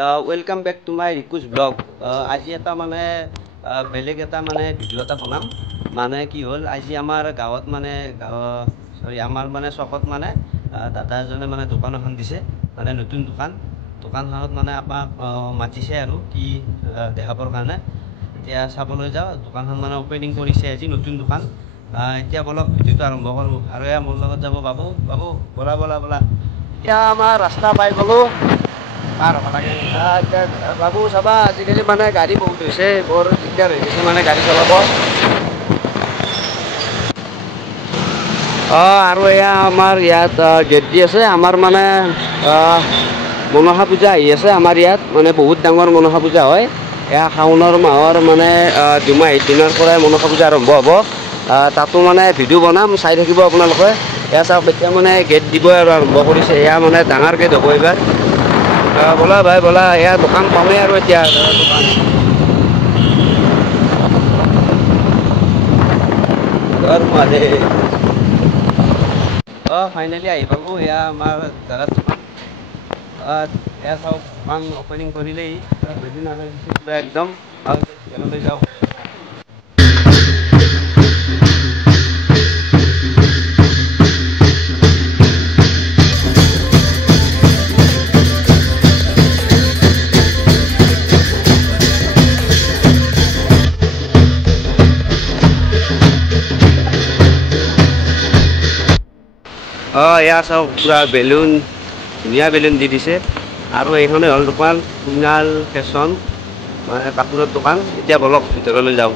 Welcome back to my রিকুজ blog. আজি এটা মানে বেলেগ এটা মানে ভিডিঅ' এটা বনাম। মানে কি হ'ল, আজি আমাৰ গাঁৱত মানে আমাৰ মানে চকত মানে দাদা এজনে মানে দোকান এখন দিছে, মানে নতুন দোকানখনত মানে আমাক মাতিছে আৰু কি দেখাবৰ কাৰণে। এতিয়া চাবলৈ যাওঁ, দোকানখন মানে অপেনিং কৰিছে আজি, নতুন দোকান। এতিয়া বলক ভিডিঅ'টো আৰম্ভ কৰোঁ। আৰু এয়া মোৰ লগত যাব বাবু বলা। এতিয়া আমাৰ ৰাস্তা পাই গ'লোঁ, পাৰ হ'ব লাগে। এতিয়া বাবু চাবা, আজিকালি মানে গাড়ী বহুত হৈছে, বৰ দিগদাৰ হৈ গৈছে মানে গাড়ী চলাব। আৰু এয়া আমাৰ ইয়াত গেট দি আছে। আমাৰ মানে মনসা পূজা আহি আছে আমাৰ ইয়াত, মানে বহুত ডাঙৰ মনসা পূজা হয়। এয়া শাওণৰ মাহৰ মানে দুমাহীৰ দিনৰ পৰাই মনসা পূজা আৰম্ভ হ'ব। তাতো মানে ভিডিঅ' বনাম, চাই থাকিব আপোনালোকে। এয়া চাওক, এতিয়া মানে গেট দিব আৰু আৰম্ভ কৰিছে। এয়া মানে ডাঙৰ গেট হ'ব এইবাৰ। ব'লা ভাই ব'লা, এয়া দোকান পামেই আৰু এতিয়া ফাইনেলি আহি পালোঁ। এয়া আমাৰ দাদাৰ দোকান। এয়া চাওক, দোকান অপেনিং কৰিলেই একদম লৈ যাওঁ। এয়া চাওক, পুৰা বেলুন, ধুনীয়া বেলুন দি দিছে। আৰু এইখনে হ'ল দোকান কুনাল ফেশ্বন, মানে কাপোৰৰ দোকান। এতিয়া বলক ভিতৰলৈ যাওঁ।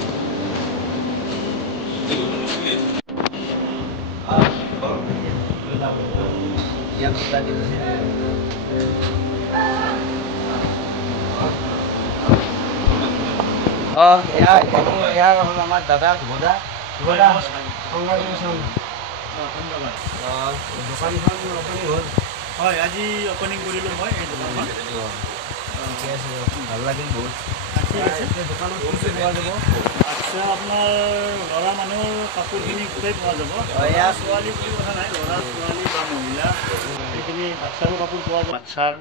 আমাৰ দাদা দোকানখন অপেনিং হ'ল। হয়, আজি অপেনিং কৰিলোঁ মই এই দোকানখন। ঠিকে আছে, ভাল লাগিল বহুত। ঠিক আছে, দোকানত কি পোৱা যাব? আচ্ছা, আপোনাৰ ল'ৰা মানুহৰ কাপোৰখিনি গোটেই পোৱা যাব। এয়া ছোৱালী বুলি কথা নাই, ল'ৰা ছোৱালী বা মহিলা সেইখিনি বাচ্ছাৰো কাপোৰ পোৱা যায়, বাচ্ছাৰ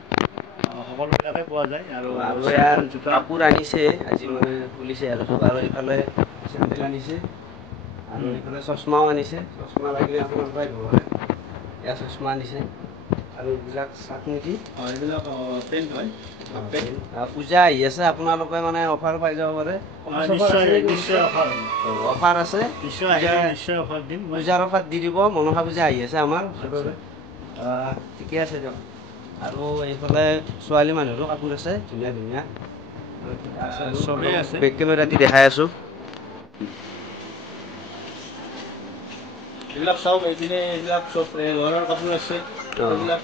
সকলোবিলাকে পোৱা যায়। আৰু ইয়াৰ কাপোৰ আনিছে আজি, মানে খুলিছে আৰু এইফালে চেণ্ডেল আনিছে, আৰু এইফালে চশমাও আনিছে। চশমা লাগিলে আপোনাৰ পৰাই দিব পাৰে। এয়া চশমা আনিছে, আৰু এইবিলাক চাট নেকি? এইবিলাক পেণ্ট হয়। পূজা আহি আছে, আপোনালোকে মানে অফাৰ পাই যাব পাৰে। নিশ্চয় অফাৰ আছে, নিশ্চয় অফাৰ দিম। পূজাৰ অফাৰ দি দিব। মনসা পূজা আহি আছে আমাৰ ওচৰৰে। ঠিকে আছে দিয়ক। আৰু এইফালে ছোৱালী মানুহৰো কাপোৰ আছে, ধুনীয়া। চবেই আছে। বেক কেমেৰা দি দেখাই আছোঁ। এইবিলাক চাওক, এইপিনে এইবিলাক চব ল'ৰাৰ কাপোৰ আছে। এইবিলাক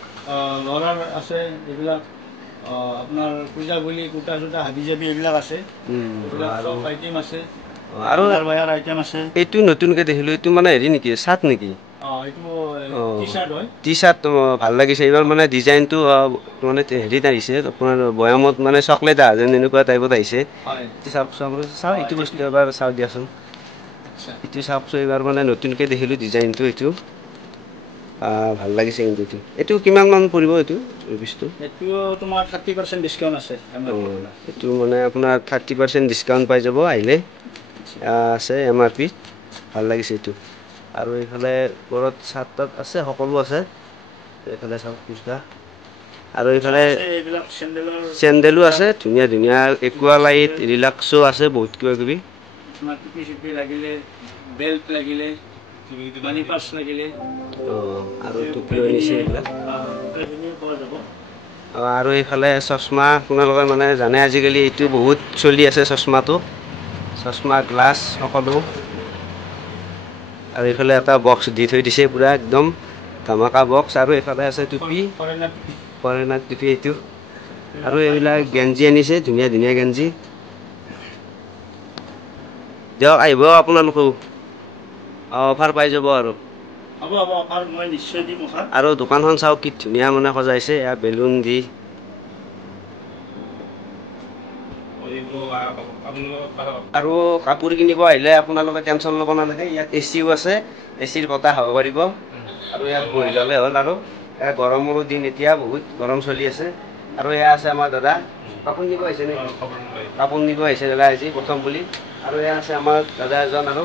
ল'ৰাৰ আছে। এইবিলাক আপোনাৰ পূজা বুলি কুৰ্তা চুৰ্তা হাবি জাবি এইবিলাক আছে। এইবিলাক চব আইটেম আছে, আৰু আইটেম আছে। এইটো নতুনকৈ দেখিলোঁ, এইটো মানে হেৰি নেকি, চাৰ্ট নেকি? এইটো টি চাৰ্ট হয়। টি চাৰ্ট ভাল লাগিছে। এইবাৰ মানে ডিজাইনটো মানে হেৰিত আহিছে, আপোনাৰ বয়ামত মানে চকলেট যেন এনেকুৱা টাইপত আহিছে। চাওঁ এইটো বস্তু এবাৰ চাওঁ দিয়াচোন। এইটো চাওকচোন, এইবাৰ মানে নতুনকৈ দেখিলোঁ ডিজাইনটো। এইটো ভাল লাগিছে কিন্তু। এইটো কিমান মান পৰিব এইটো পিচটো? এইটো তোমাৰ 30% ডিছকাউণ্ট আছে। এইটো মানে আপোনাৰ 30% ডিছকাউণ্ট পাই যাব আহিলে। আছে MRP, ভাল লাগিছে এইটো। আৰু এইফালে ওপৰত চাৰ্ট তাত আছে, সকলো আছে। এইফালে চাওক কুৰ্তা, আৰু এইফালে চেণ্ডেলো আছে, ধুনীয়া। একুৱা লাইট, ৰিলাক্সো আছে, বহুত কিবা কিবি। টুপি চুপি লাগিলে, বেল্ট লাগিলে, মানি পাৰ্চ লাগিলে, আৰু টুপিও আনিছে এইবিলাক। পোৱা যাব। আৰু এইফালে চশমা, আপোনালোকে মানে জানে আজিকালি এইটো বহুত চলি আছে চশমাটো। চশমা, গ্লাছ সকলো। আৰু এইফালে এটা বক্স দি থৈ দিছে, পুৰা একদম ধামাকা বক্স। আৰু এইফালে আছে টুপি, ফৰেনাৰ টুপি এইটো। আৰু এইবিলাক গেঞ্জি আনিছে, ধুনীয়া গেঞ্জি। দিয়ক, আহিব আপোনালোকেও, অফাৰ পাই যাব আৰু। হ'ব, অফাৰ মই নিশ্চয় দিম অফাৰ। আৰু দোকানখন চাওক কি ধুনীয়া মানে সজাইছে, বেলুন দি। আৰু কাপোৰ কিনিব আহিলে আপোনালোকে টেনশ্যন ল'ব নালাগে, ইয়াত AC ও আছে, AC-ৰ বতাহ খাব পাৰিব। আৰু ইয়াত বহি ল'লে হ'ল। আৰু গৰমৰো দিন, এতিয়া বহুত গৰম চলি আছে। আৰু এয়া আছে আমাৰ দাদা কাপোৰ নিব আহিছে নে কাপোৰ নিব আহিছে দাদা আজি প্ৰথম বুলি আৰু এয়া আছে আমাৰ দাদা এজন আৰু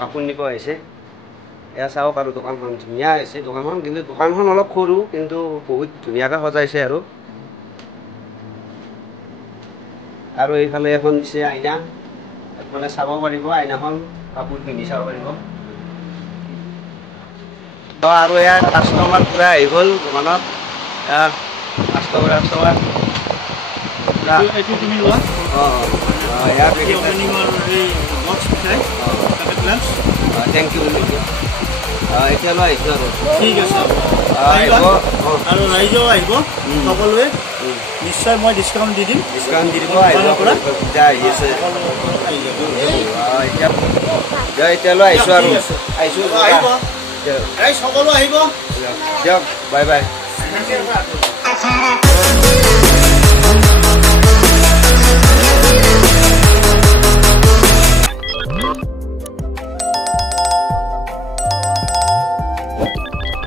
কাপোৰ নিব আহিছে এয়া চাওক আৰু দোকানখন ধুনীয়া হৈছে দোকানখন কিন্তু দোকানখন অলপ সৰু কিন্তু বহুত ধুনীয়াকৈ সজাইছে আৰু এইফালে এখন দিছে আইনা মানে চাব পাৰিব আইনাখন কাপোৰ পিন্ধি চাব পাৰিব আৰু ইয়াৰ কাষ্টমাৰ পুৰা আহি গ'ল দোকানত কাষ্টমাৰ এইটো তুমি লোৱা থেংক ইউ এতিয়া লৈ আহিছোঁ আৰু ঠিক আছে আৰু ৰাইজেও আহিব সকলোৱে নিশ্চয় মই ডিছকাউণ্ট দি দিম ডিছকাউণ্ট দি দিব আহিব পূজা আহি আছে এতিয়ালৈ আহিছোঁ আৰু আহিছোঁ সকলো আহিব দিয়ক বাই বাই